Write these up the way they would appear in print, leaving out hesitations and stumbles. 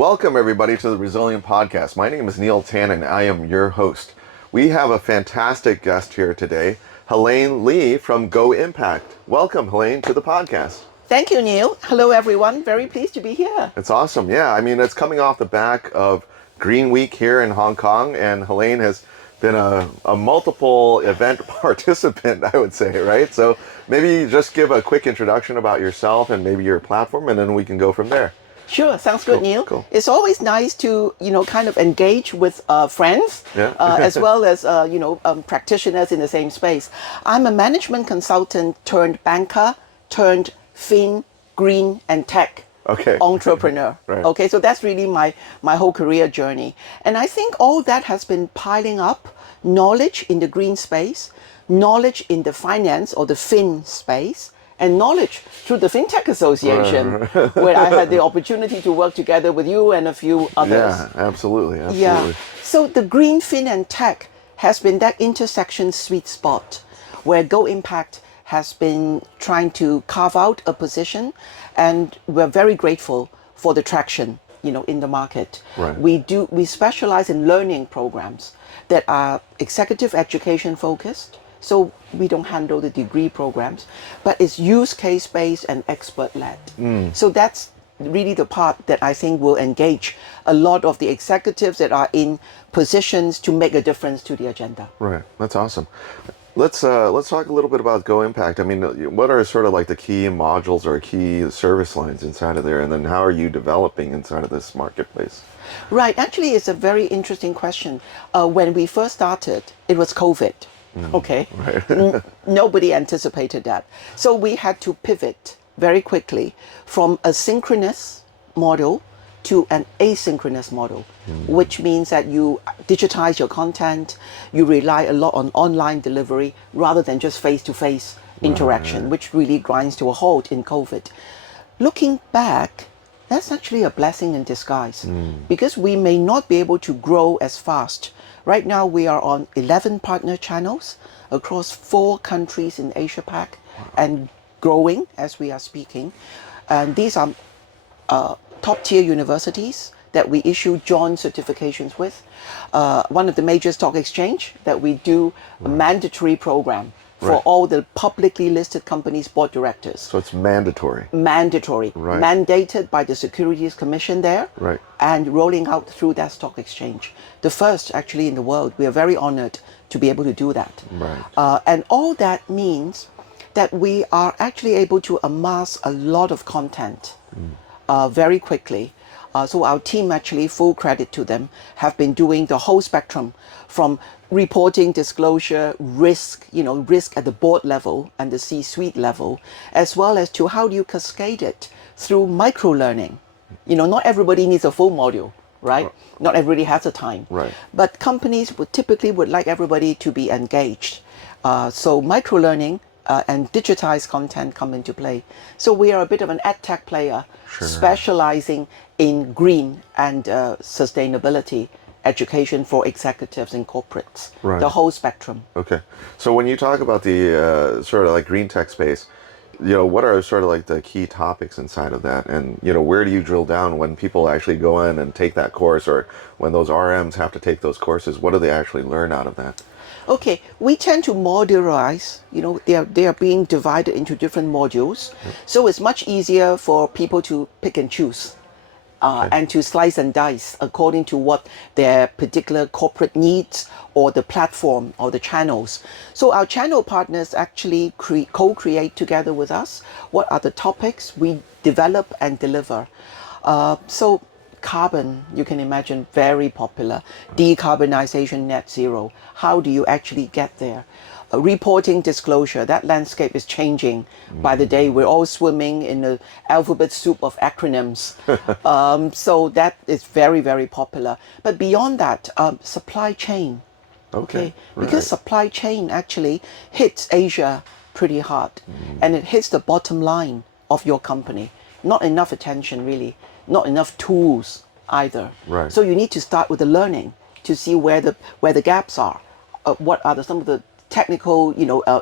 Welcome, everybody, to the Resilient Podcast. My name is Neil Tan, and I am your host. We have a fantastic guest here today, Helene Li from GoImpact. Welcome, Helene, to the podcast. Thank you, Neil. Hello, everyone. Very pleased to be here. It's awesome. Yeah, I mean, it's coming off the back of Green Week here in Hong Kong, and Helene has been a multiple event participant, I would say, right? So maybe just give a quick introduction about yourself and maybe your platform, and then we can go from there. Sure, sounds good, Neil. Cool. It's always nice to, kind of engage with friends, as well as, practitioners in the same space. I'm a management consultant turned banker, turned fin, green, and tech entrepreneur. Right. Okay, so that's really my whole career journey. And I think all that has been piling up knowledge in the green space, knowledge in the finance or the fin space, and knowledge through the FinTech Association, where I had the opportunity to work together with you and a few others. Yeah, absolutely. Yeah. So the green, fin, and tech has been that intersection sweet spot where GoImpact has been trying to carve out a position, and we're very grateful for the traction, in the market. Right. We specialize in learning programs that are executive education focused. So we don't handle the degree programs, but it's use case based and expert led. So that's really the part that I think will engage a lot of the executives that are in positions to make a difference to the agenda. Right, that's awesome. Let's talk a little bit about GoImpact. I mean, what are sort of like the key modules or key service lines inside of there, and then how are you developing inside of this marketplace? Right, actually, it's a very interesting question. When we first started, it was COVID. Okay, Right. Nobody anticipated that. So we had to pivot very quickly from a synchronous model to an asynchronous model, which means that you digitize your content, you rely a lot on online delivery rather than just face-to-face interaction, which really grinds to a halt in COVID. Looking back, that's actually a blessing in disguise because we may not be able to grow as fast. Right now, we are on 11 partner channels across 4 countries in Asia Pac and growing as we are speaking. And these are top tier universities that we issue joint certifications with. One of the major stock exchange that we do a mandatory program for all the publicly listed companies' board directors. So it's mandatory. Mandatory. Right. Mandated by the Securities Commission there. Right. And rolling out through that stock exchange. The first actually in the world. We are very honored to be able to do that. Right. And all that means that we are actually able to amass a lot of content very quickly. So our team, actually, full credit to them, have been doing the whole spectrum from reporting, disclosure, risk, risk at the board level and the C-suite level, as well as to how do you cascade it through micro-learning. Not everybody needs a full module, right? Not everybody has the time. Right. But companies would like everybody to be engaged. So micro-learning and digitized content come into play. So we are a bit of an ed tech player, specializing in green and sustainability education for executives and corporates, the whole spectrum. Okay. So when you talk about the sort of like green tech space, what are sort of like the key topics inside of that? And, where do you drill down when people actually go in and take that course, or when those RMs have to take those courses? What do they actually learn out of that? Okay, we tend to modularize, they are being divided into different modules. So it's much easier for people to pick and choose. And to slice and dice according to what their particular corporate needs or the platform or the channels. So our channel partners actually co-create together with us what are the topics we develop and deliver. So carbon, you can imagine, very popular. Decarbonization, net zero. How do you actually get there? Reporting, disclosure, that landscape is changing by the day. We're all swimming in the alphabet soup of acronyms. So that is very, very popular. But beyond that, supply chain. Okay. Because supply chain actually hits Asia pretty hard. And it hits the bottom line of your company. Not enough attention, really. Not enough tools either. Right. So you need to start with the learning to see where the gaps are. What are some of the technical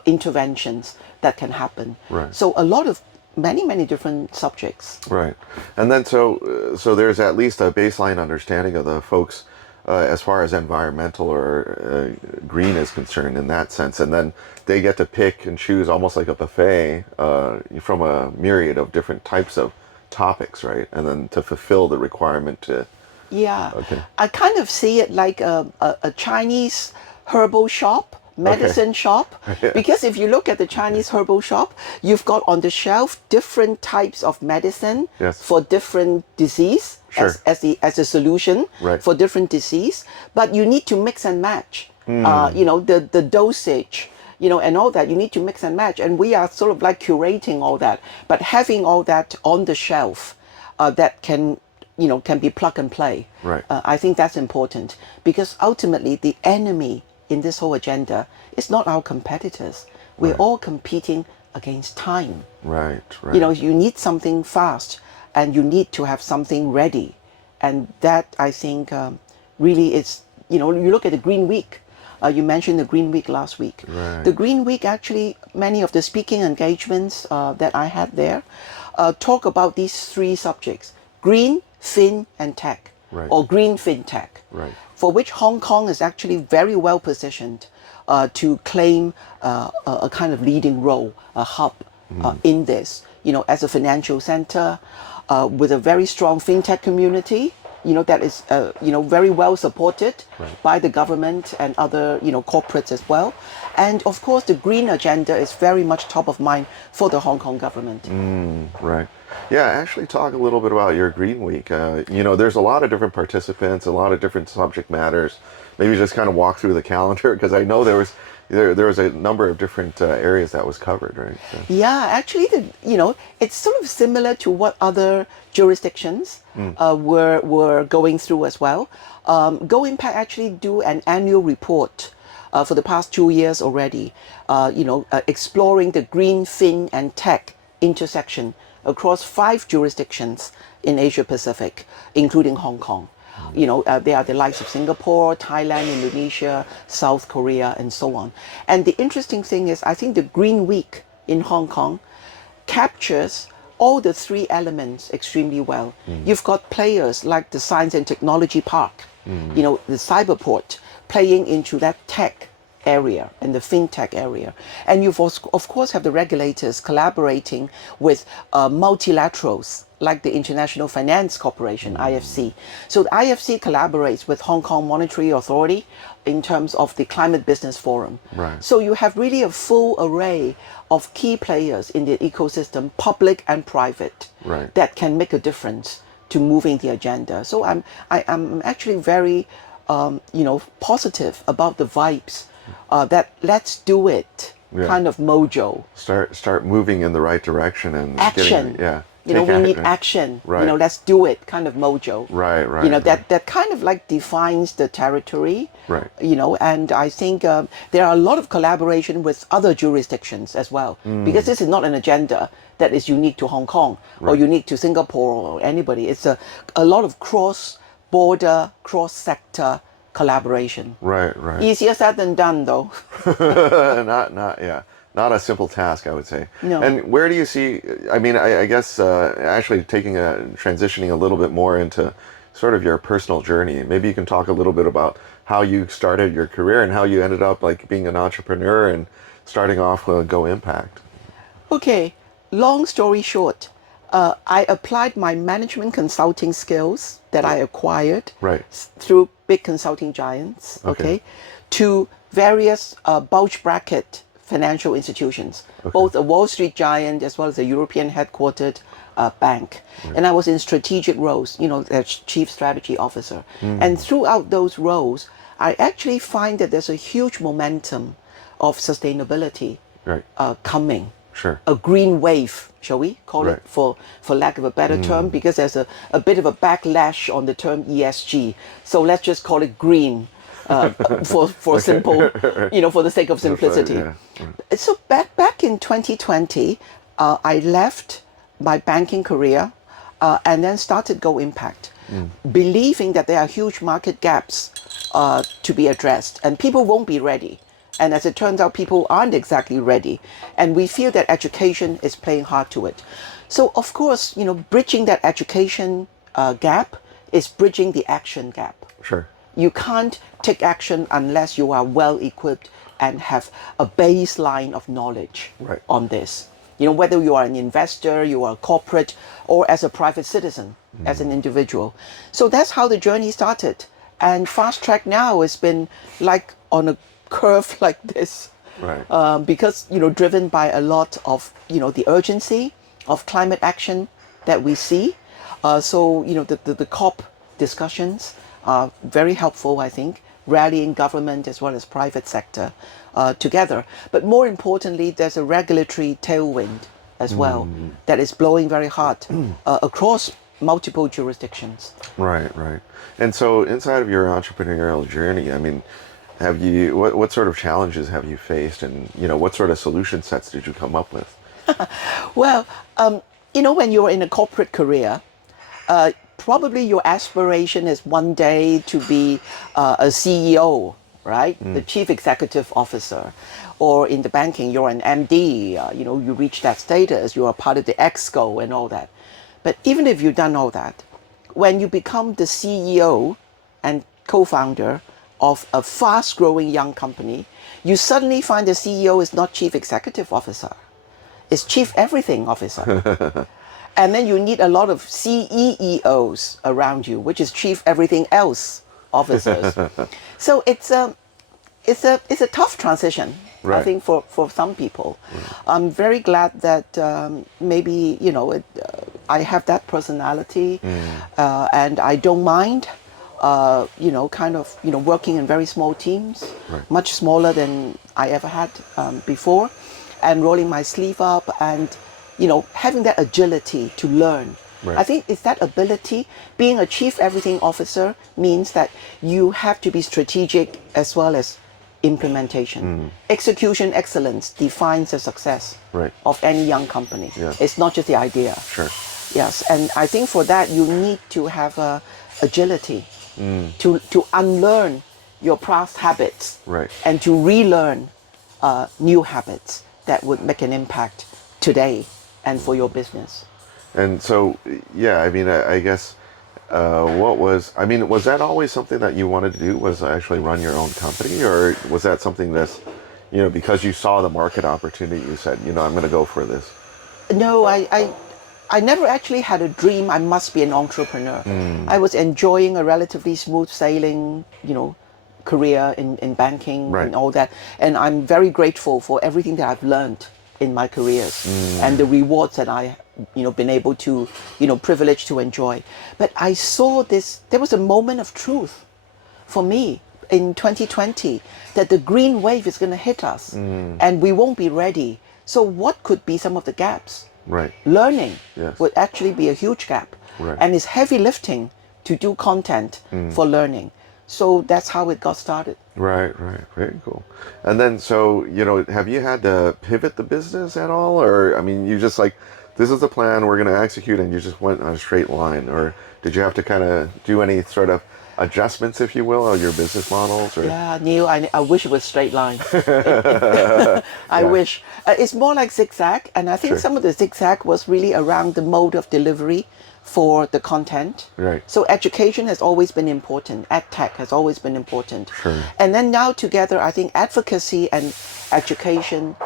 interventions that can happen. Right. So a lot of many different subjects. Right. And then so there's at least a baseline understanding of the folks as far as environmental or green is concerned in that sense. And then they get to pick and choose almost like a buffet from a myriad of different types of topics, right? And then to fulfill the requirement to... Yeah, Okay. I kind of see it like a Chinese herbal shop, medicine shop. Because if you look at the Chinese herbal shop, you've got on the shelf different types of medicine Yes. for different disease Sure. as a solution Right. for different disease. But you need to mix and match, you know, the dosage, you know, and all that. You need to mix and match. And we are sort of like curating all that. But having all that on the shelf that can, you know, can be plug and play. Right. I think that's important because ultimately the enemy in this whole agenda is not our competitors. We're all competing against time. Right, right. You know, you need something fast and you need to have something ready. And that, I think, really is, you know, you look at the Green Week. You mentioned the Green Week last week. Right. The Green Week, actually, many of the speaking engagements that I had there talk about these three subjects: green, fin, and tech, Right. or green fintech, Right. for which Hong Kong is actually very well positioned to claim a kind of leading role, a hub in this, you know, as a financial center with a very strong fintech community, you know, that is, you know, very well supported by the government and other, you know, corporates as well. And of course, the green agenda is very much top of mind for the Hong Kong government. Right. Yeah, actually talk a little bit about your Green Week. You know, there's a lot of different participants, a lot of different subject matters. Maybe just kind of walk through the calendar, because I know there was a number of different areas that was covered, right? So. Yeah, actually, you know, it's sort of similar to what other jurisdictions were going through as well. GoImpact actually do an annual report for the past 2 years already, you know, exploring the green, fin, and tech intersection across 5 jurisdictions in Asia Pacific, including Hong Kong. You know, they are the likes of Singapore, Thailand, Indonesia, South Korea, and so on. And the interesting thing is, I think the Green Week in Hong Kong captures all the 3 elements extremely well. You've got players like the Science and Technology Park, you know, the Cyberport, playing into that tech area and the fintech area. And you've also, of course, have the regulators collaborating with multilaterals like the International Finance Corporation, IFC. So the IFC collaborates with Hong Kong Monetary Authority in terms of the Climate Business Forum. Right. So you have really a full array of key players in the ecosystem, public and private, Right. that can make a difference to moving the agenda. So I'm actually very, you know, positive about the vibes that let's do it kind of mojo. Start moving in the right direction and Action. getting, You know, take we need action. Right. You know, let's do it kind of mojo. Right, right. You know, right. that kind of like defines the territory. Right. You know, and I think there are a lot of collaboration with other jurisdictions as well, because this is not an agenda that is unique to Hong Kong or unique to Singapore or anybody. It's a lot of cross-border, cross-sector collaboration. Right, right. Easier said than done, though. Not a simple task, I would say. No. And where do you see, I mean, I guess actually transitioning a little bit more into sort of your personal journey. Maybe you can talk a little bit about how you started your career and how you ended up like being an entrepreneur and starting off with GoImpact. Okay, long story short, I applied my management consulting skills that I acquired Right. through big consulting giants, okay, to various bulge bracket financial institutions, both a Wall Street giant as well as a European headquartered bank. And I was in strategic roles, you know, as chief strategy officer. And throughout those roles, I actually find that there's a huge momentum of sustainability Right. coming. Sure. A green wave, shall we call Right. it, for lack of a better term, because there's a bit of a backlash on the term ESG. So let's just call it green for simple, you know, for the sake of simplicity. yeah. So back in 2020, I left my banking career and then started GoImpact, believing that there are huge market gaps to be addressed and people won't be ready And as it turns out, people aren't exactly ready. And we feel that education is playing hard to it. So, of course, bridging that education gap is bridging the action gap. Sure. You can't take action unless you are well equipped and have a baseline of knowledge Right. on this. Whether you are an investor, you are a corporate, or as a private citizen, as an individual. So that's how the journey started. And Fast Track now has been like on a curve like this. Right. Because, driven by a lot of, the urgency of climate action that we see. So, the COP discussions are very helpful, I think, rallying government as well as private sector together. But more importantly, there's a regulatory tailwind as well that is blowing very hard across multiple jurisdictions. Right, right. And so inside of your entrepreneurial journey, I mean, what sort of challenges have you faced, and what sort of solution sets did you come up with? Well, when you're in a corporate career, probably your aspiration is one day to be a CEO, right? The chief executive officer. Or in the banking, you're an MD, you reach that status, you are part of the ExCo and all that. But even if you've done all that, when you become the CEO and co-founder of a fast-growing young company, you suddenly find the CEO is not chief executive officer, it's chief everything officer. And then you need a lot of CEOs around you, which is chief everything else officers. So it's a tough transition, right. I think, for some people. I'm very glad that maybe I have that personality, and I don't mind. Working in very small teams, Right. much smaller than I ever had before, and rolling my sleeve up and having that agility to learn. Right. I think it's that ability. Being a chief everything officer means that you have to be strategic as well as implementation. Execution excellence defines the success Right. of any young company. Yeah. It's not just the idea. Sure. Yes, and I think for that you need to have agility to unlearn your past habits, Right. and to relearn new habits that would make an impact today and for your business. And so, yeah, I mean, I guess, was that always something that you wanted to do, was actually run your own company? Or was that something that's, because you saw the market opportunity, you said, I'm going to go for this? No, I never actually had a dream I must be an entrepreneur. I was enjoying a relatively smooth sailing, career in banking Right. and all that. And I'm very grateful for everything that I've learned in my careers and the rewards that I been able to privileged to enjoy. But I saw there was a moment of truth for me in 2020 that the green wave is going to hit us and we won't be ready. So what could be some of the gaps? Right. Learning Yes. would actually be a huge gap. Right. And it's heavy lifting to do content for learning. So that's how it got started. Right, right. Very cool. And then, so, have you had to pivot the business at all? Or, I mean, you just like, this is the plan we're going to execute, and you just went on a straight line? Or did you have to kind of do any sort of adjustments, if you will, of your business models? Or? Yeah, Neil, I wish it was straight line. I wish. It's more like zigzag. And I think Sure. some of the zigzag was really around the mode of delivery for the content. Right. So education has always been important. EdTech has always been important. Sure. And then now together, I think advocacy and education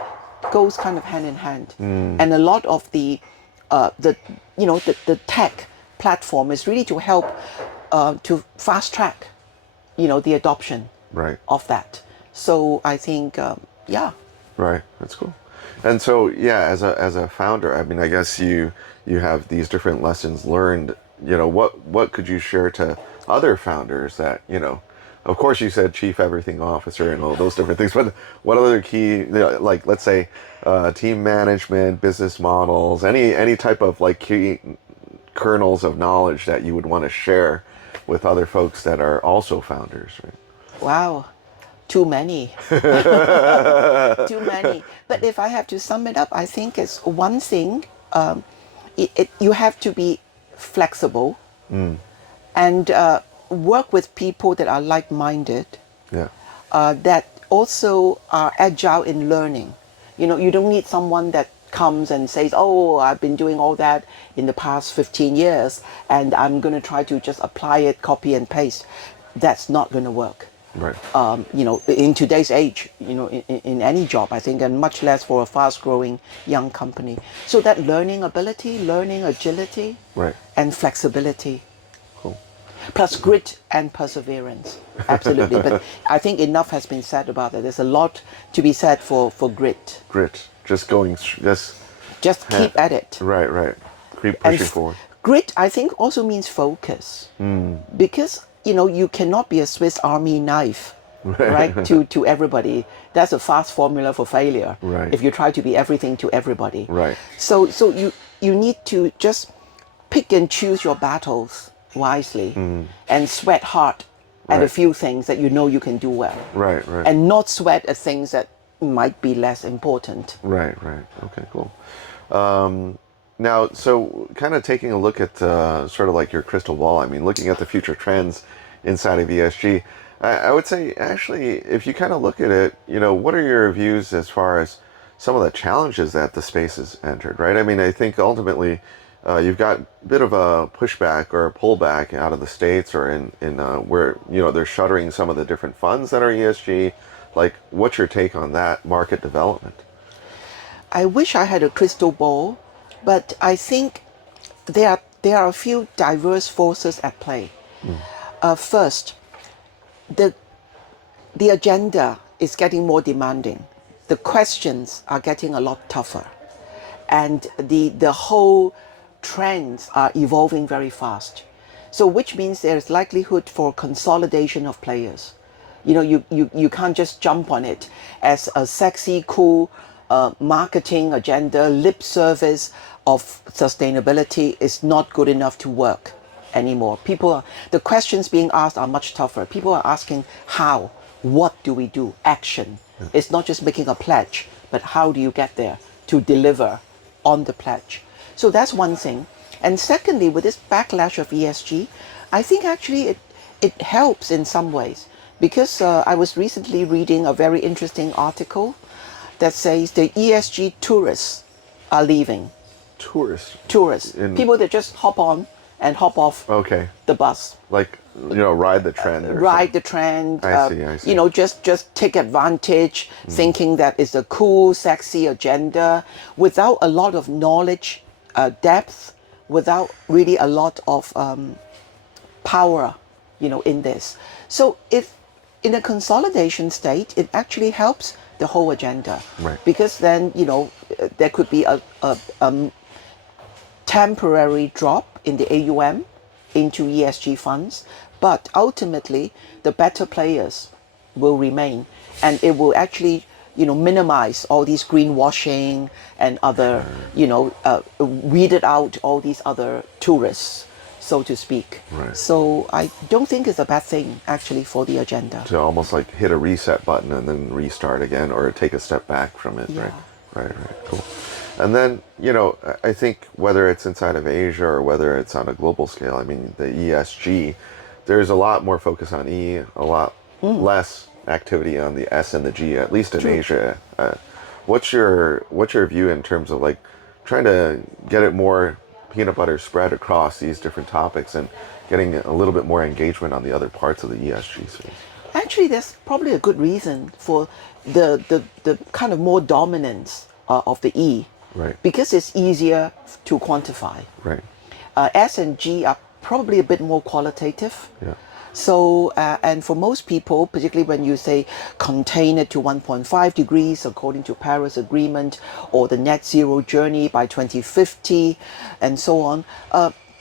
goes kind of hand in hand. And a lot of the tech platform is really to help to fast track, the adoption Right. of that. So I think, yeah. Right. That's cool. And so, yeah, as a founder, I mean, I guess you have these different lessons learned. What could you share to other founders that, of course you said chief everything officer and all those different things, but what other key, like, let's say, team management, business models, any type of like key kernels of knowledge that you would want to share with other folks that are also founders, right? Wow. Too many. Too many. But if I have to sum it up, I think it's one thing, you have to be flexible and work with people that are like-minded, Yeah. that also are agile in learning. You don't need someone that comes and says, oh, I've been doing all that in the past 15 years and I'm going to try to just apply it, copy and paste. That's not going to work. Right. In today's age, in any job, I think, and much less for a fast-growing young company. So that learning ability, learning agility, Right. and flexibility, Cool. plus grit and perseverance. Absolutely. But I think enough has been said about it. There's a lot to be said for grit. Grit. Just going. Just keep at it. Right. Keep And pushing forward. grit, I think, also means focus. Because, you cannot be a Swiss Army knife, right, to everybody. That's a fast formula for failure. Right. If you try to be everything to everybody. Right. So you need to just pick and choose your battles wisely and sweat hard at a Right. few things that you can do well. Right. And not sweat at things that might be less important. Right. Okay, cool. Now, so kind of taking a look at sort of like your crystal ball, I mean, looking at the future trends inside of ESG, I would say actually, if you kind of look at it, what are your views as far as some of the challenges that the space has entered, right? I mean, I think ultimately you've got a bit of a pushback or a pullback out of the States or in where, they're shuttering some of the different funds that are ESG. Like, what's your take on that market development? I wish I had a crystal ball, but I think there are a few diverse forces at play. First, the agenda is getting more demanding. The questions are getting a lot tougher, and the whole trends are evolving very fast. So, which means there is likelihood for consolidation of players. You can't just jump on it as a sexy, cool marketing agenda, lip service of sustainability is not good enough to work anymore. The questions being asked are much tougher. People are asking how, what do we do? Action. It's not just making a pledge, but how do you get there to deliver on the pledge? So that's one thing. And secondly, with this backlash of ESG, I think actually it helps in some ways. Because I was recently reading a very interesting article that says the ESG tourists are leaving. Tourists. People that just hop on and hop off Okay. the bus. Like, ride the trend. Or Ride the trend. I see. Just take advantage, thinking that it's a cool, sexy agenda without a lot of knowledge, depth, without really a lot of power, in this. So if in a consolidation state, it actually helps the whole agenda. Right. Because then, there could be a temporary drop in the AUM into ESG funds, but ultimately the better players will remain, and it will actually minimize all these greenwashing and other weeded out all these other tourists, so to speak. Right. So I don't think it's a bad thing actually for the agenda. To almost like hit a reset button and then restart again or take a step back from it. Yeah. Right, cool. And then, I think whether it's inside of Asia or whether it's on a global scale, I mean, the ESG, there's a lot more focus on E, a lot less activity on the S and the G, at least in Asia. What's your view in terms of like trying to get it more peanut butter spread across these different topics and getting a little bit more engagement on the other parts of the ESG space? Actually, there's probably a good reason for the kind of more dominance of the E. Right. Because it's easier to quantify. Right. S and G are probably a bit more qualitative. Yeah. So, and for most people, particularly when you say contain it to 1.5 degrees according to Paris Agreement or the net zero journey by 2050 and so on,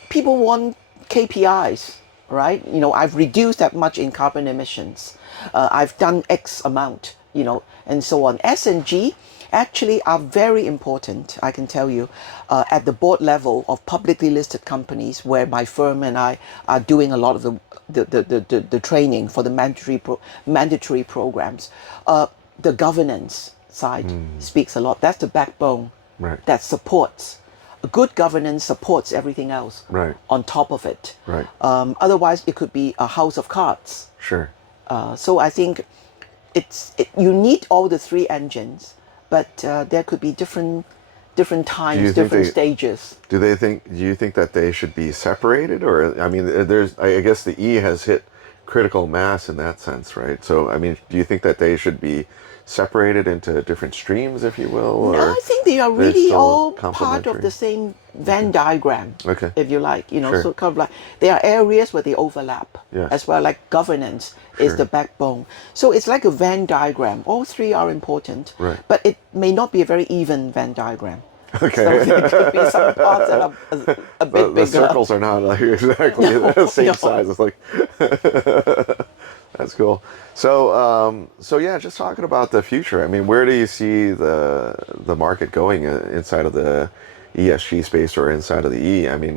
people want KPIs, right? I've reduced that much in carbon emissions. I've done X amount, and so on. S and G actually are very important, I can tell you, at the board level of publicly listed companies where my firm and I are doing a lot of the training for the mandatory programs. The governance side speaks a lot. That's the backbone that supports. Good governance supports everything else on top of it. Right. Otherwise, it could be a house of cards. Sure. So I think you need all the three engines, but there could be different times, different stages. Do you think that they should be separated, or I mean, I guess the E has hit critical mass in that sense, right? So I mean, do you think that they should be separated into different streams, if you will? No, Or I think they are they're really still all part of complementary? the same Venn diagram, Okay. if you like. Sure. So kind of like there are areas where they overlap, Yes. as well. Like governance is Sure. the backbone. So it's like a Venn diagram. All three are important, Right. but it may not be a very even Venn diagram. Okay. So there could be some parts that are a bit The bigger. circles are not like exactly the same no. size. It's like that's cool. So yeah, just talking about the future. I mean, where do you see the market going inside of the ESG space or inside of the E? I mean,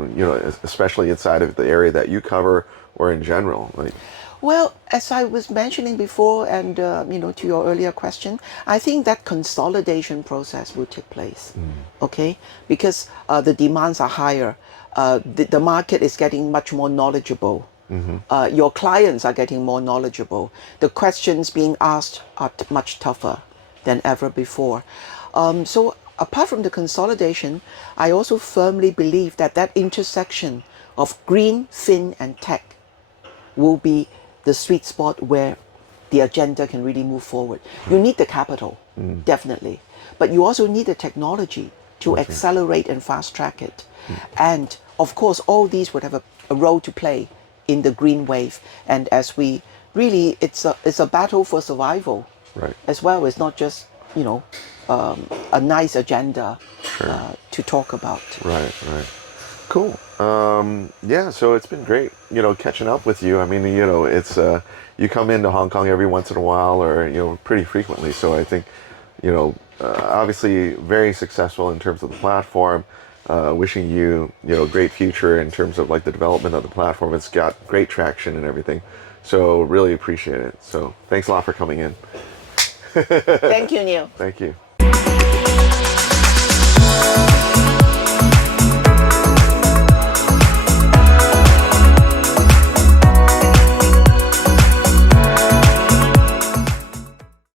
especially inside of the area that you cover or in general. Like, Well, as I was mentioning before, and to your earlier question, I think that consolidation process will take place. Okay, because the demands are higher, the market is getting much more knowledgeable. Your clients are getting more knowledgeable. The questions being asked are much tougher than ever before. So apart from the consolidation, I also firmly believe that intersection of green, fin, and tech will be the sweet spot where the agenda can really move forward. You need the capital, definitely, but you also need the technology to accelerate and fast track it. And of course, all these would have a role to play in the green wave. And as we really, it's a battle for survival, right. as well. It's not just a nice agenda to talk about. Right. Cool. Yeah, so it's been great, catching up with you. I mean, it's you come into Hong Kong every once in a while, or pretty frequently. So I think, obviously very successful in terms of the platform. Wishing you, great future in terms of like the development of the platform. It's got great traction and everything. So really appreciate it. So thanks a lot for coming in. Thank you, Neil. Thank you.